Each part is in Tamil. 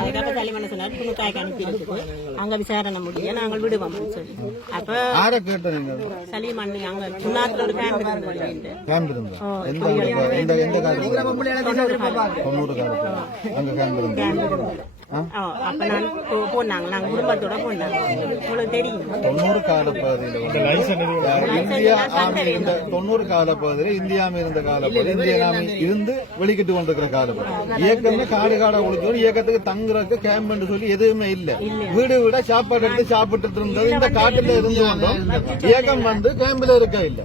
அதுக்கப்புறம் பண்ண சொன்னாரு புண்ணுக்காய்க்கு அனுப்பி அங்க விசாரணை முடிய நாங்கள் விடுவோம்னு சொல்லி. அப்ப யாரை கேட்ட நீங்க. சலி பண்ணி அங்க சுண்ணாத்துல ஒரு கேம்ப் இருந்தது. அப்ப நான் போனாங்க நாங்க குடும்பத்தோட போனாங்க உங்களுக்கு தெரியும் தொண்ணூறு கால பகுதியில் இந்தியா தொண்ணூறு கால பகுதியில் இந்தியா இருந்த கால இருந்து வெளிக்கிட்டு கொண்டிருக்கிற கால பகுதி இயக்கமே காடு காடா ஒழிச்சு இயக்கத்துக்கு தங்குறதுக்கு கேம்ப் சொல்லி எதுவுமே இல்ல வீடு விட சாப்பாடு எடுத்து சாப்பிட்டு இருந்தது இந்த காட்டுல இருந்து வந்தோம் இயக்கம் வந்து கேம்ப்ல இருக்க இல்ல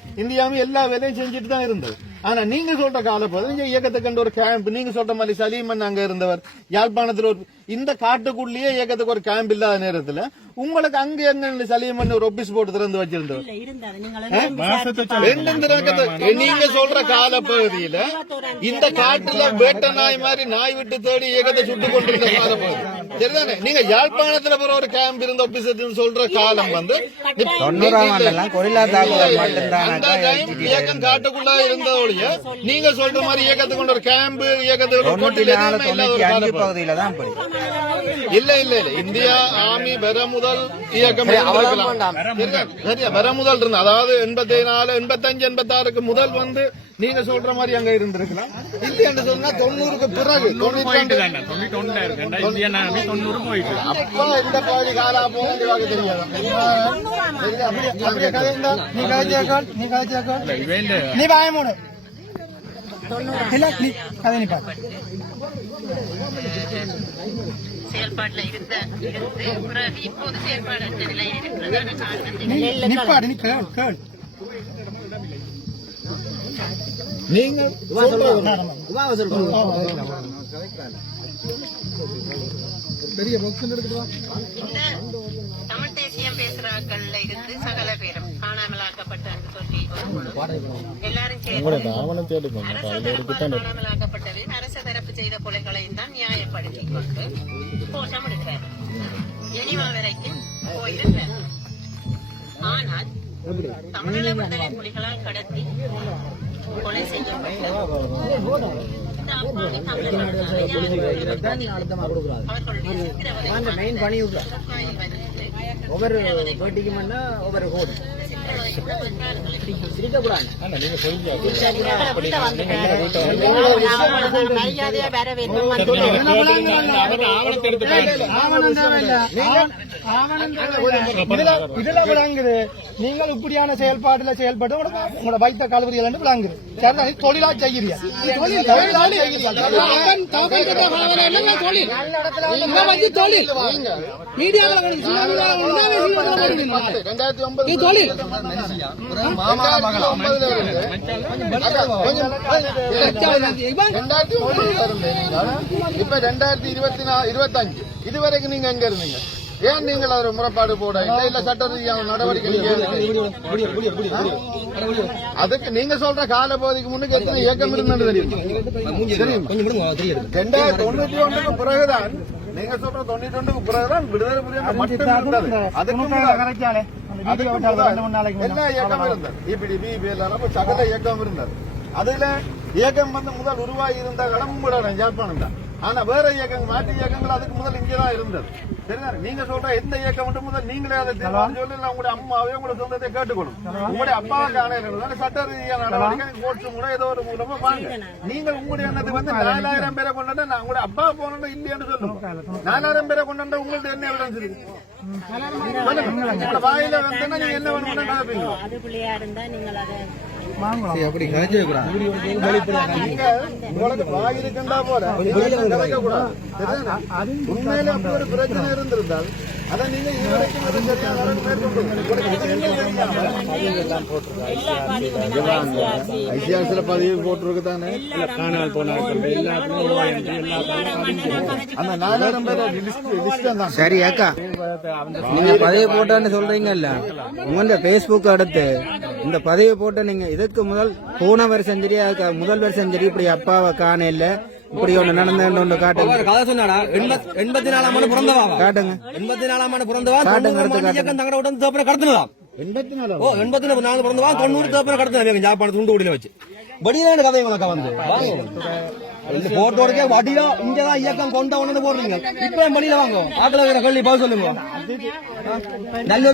இந்தியாவும் எல்லா வேலையும் செஞ்சுட்டு தான் இருந்தது. ஆனா நீங்க சொல்ற காலப்பகுதியில் இங்க இயக்கத்துக்கு கண்டு ஒரு கேம்ப் நீங்க சொல்ற மாதிரி சலீமன் அங்க இருந்தவர் யாழ்ப்பாணத்துல ஒரு இந்த காட்டுக்குள்ளேயே இயக்கத்துக்கு ஒரு கேம்ப் இல்லாத நேரத்துல உங்களுக்கு அங்க எங்க சலீமன் ஒரு ஒபிஸ் போட்டு திறந்து வச்சிருந்தவர்? நீங்க சொல்ற கால பகுதியில இந்த காட்டுல வேட்ட நாய் மாதிரி நாய் விட்டு தேடி இயக்கத்தை சுட்டு கொண்டிருந்த காலம் அது. சரிதானே? நீங்க யாழ்ப்பாணத்துல போற ஒரு கேம்ப் இருந்த ஒபிசத்துன்னு சொல்ற காலம் வந்து தொண்ணூறாம் ஆண்டெல்லாம் கொரில்லா தாக்குதல் அந்த மட்டும்தானாக்கா டைம் இயக்கம் காட்டுக்குள்ள இருந்த ஒழிய நீங்க சொல்ற மாதிரி இயக்கத்துக்கு கொண்ட ஒரு கேம்ப் அது. பகுதியில தான் இல்ல இல்ல இல்ல. இந்தியா ஆர்மி வர முதல் இயக்கம். சரியா? சரியா? வர முதல் இருந்த அதாவது எண்பத்தி நாலு எண்பத்தஞ்சு எண்பத்தாறுக்கு முதல் வந்து நீங்க சொல்ற மாதிரி அங்க இருந்திருக்கலாம். இல்லைன்னு சொன்னா தொண்ணூறுக்கு பிறகு அப்பா இந்த பாதி காலா போக தெரியாது. நீ கதைச்சாக்கால் நீ கதைச்சாக்கால் இவன் நீ பயமுடு பாரு. செயல்பாட்டுல இருந்த இருந்து பிறகு இப்போது செயல்பாடற்ற நிலையில் இருக்கிறதான காரணத்தை நிப்பாடு நீ கேள் கேள். நீங்க பெரிய பாக்ஸ் எடுத்துட்டு இந்த தமிழ் தேசியம் பேசுறாக்கள்ல இருந்து சகல பேரும் என்று சேர்ந்து ஆவணம் தேடுங்க. அரச தரப்பு செய்த கொலைகளையும் தான் நியாயப்படுத்தி கொண்டு கோஷம் எடுக்கிறார் ஜெனிவா வரைக்கும் போயிருக்கிறார் ஆனால் தமிழீழ விடுதலை புலிகளால் கடத்தி கொலை செய்யப்பட்ட ஒவ்வொரு வேட்டிக்கு முன்னா ஒவ்வொரு கோடு. இதுல விளங்குது நீங்கள் இப்படியான செயல்பாட்டுல செயல்பட்டு உங்களோட வைத்த கலவரிகள் என்று விளங்குது சரிதான் தொழிலா செய்கிறீங்க தொழில் செய்கிறீங்க தொழில் ரெண்டாயிரத்தி ஒன்பது ரெண்டாயிரத்தி ஒன்பதுல இருந்து நீங்க இப்ப ரெண்டாயிரத்தி இருபத்தி நாலு இருபத்தஞ்சு இதுவரைக்கும் நீங்க எங்க இருந்தீங்க ஏன் நீங்கள் ஒரு முறைப்பாடு போட இல்ல இல்ல சட்ட ரீதியான நடவடிக்கை? அதுக்கு நீங்க சொல்ற கால பகுதிக்கு முன்னுக்கு எத்தனை இயக்கம் இருந்தது தெரியும்? ரெண்டாயிரத்தி தொண்ணூத்தி ஒன்றுக்கு பிறகுதான் நீங்க சொல்ற தொண்ணூத்தி ஒன்றுக்கு பிறகுதான் விடுதலை மட்டும் இருந்தது. அதுக்கு எல்லா இயக்கம் இருந்தது? இபிடி பிபிஎல் சகல இயக்கம் இருந்தது. அதுல இயக்கம் வந்து முதல் உருவாகி இருந்த இடம் உங்களோட யாழ்ப்பாணம் தான் ஆனா வேற இயக்கங்கள் மாற்று இயக்கங்கள் அதுக்கு முதல் இங்கதான் இருந்தது. சரிதானே? நீங்க சொல்ற எந்த இயக்கம் மட்டும் முதல் நீங்களே அதை தீர்மானம் சொல்லி உங்களுடைய அம்மாவே உங்களுடைய சொந்தத்தை கேட்டுக்கணும் உங்களுடைய அப்பாவை காண சட்ட ரீதியான நடவடிக்கை கோர்ட்ஸும் கூட ஏதோ ஒரு மூலமா வாங்க. நீங்கள் உங்களுடைய எண்ணத்துக்கு வந்து நாலாயிரம் பேரை கொண்டாட நான் உங்களுடைய அப்பா போனோம் இல்லையான்னு சொல்லுங்க நாலாயிரம் பேரை கொண்டாட உங்கள்ட்ட என்ன எவிடன்ஸ் இருக்கு? வாயில வந்தா நீங்க என்ன வேணும்னு அது பிள்ளையா இருந்தா நீங்கள் அதை அப்படி வெளியில கதைக்க கூடாது. உண்மையில அப்படி ஒரு பிரச்சனை இருந்திருந்தால் அதை நீங்க ஐசிஆர்சில பதிவு போட்டிருக்கு தானே காணால் அந்த நாலாயிரம் பேர் லிஸ்ட் லிஸ்ட் தான் சரி அக்கா நீங்க பதவி போட்டான்னு சொல்றீங்கல்ல. உங்க பேஸ்புக் அடுத்து இந்த பதவி போட்ட நீங்க இதுக்கு முதல் போன வருஷம் சரி முதல் வருஷம் சரி இப்படி அப்பாவை காண இல்ல. இப்படி ஒண்ணு நடந்து ஒண்ணு காட்டுங்க. கதை சொன்னாடா எண்பத்- எண்பத்தி நாலாம் ஆண்டு பிறந்தவா. காட்டுங்க. எண்பத்தி நாலாம் ஆண்டு பிறந்தவா காட்டுங்க, தங்கட உடனே தேப்பனை கடத்தினதாம். எண்பத்தி நாலு? ஓ எண்பத்தி நாலு பிறந்தவா தொண்ணூறு தேப்பனை கடத்தின ஜாப்பாடு துண்டு குடியில வச்சு. வடியான கதை இவங்க வந்து. போட்டோடக்கே வடியா இங்கதான் இயக்கம் கொண்ட உடனே போடுறீங்க. இப்ப வெளியில வாங்க. ஆக்கல கல்வி பதில் சொல்லுங்க. நல்ல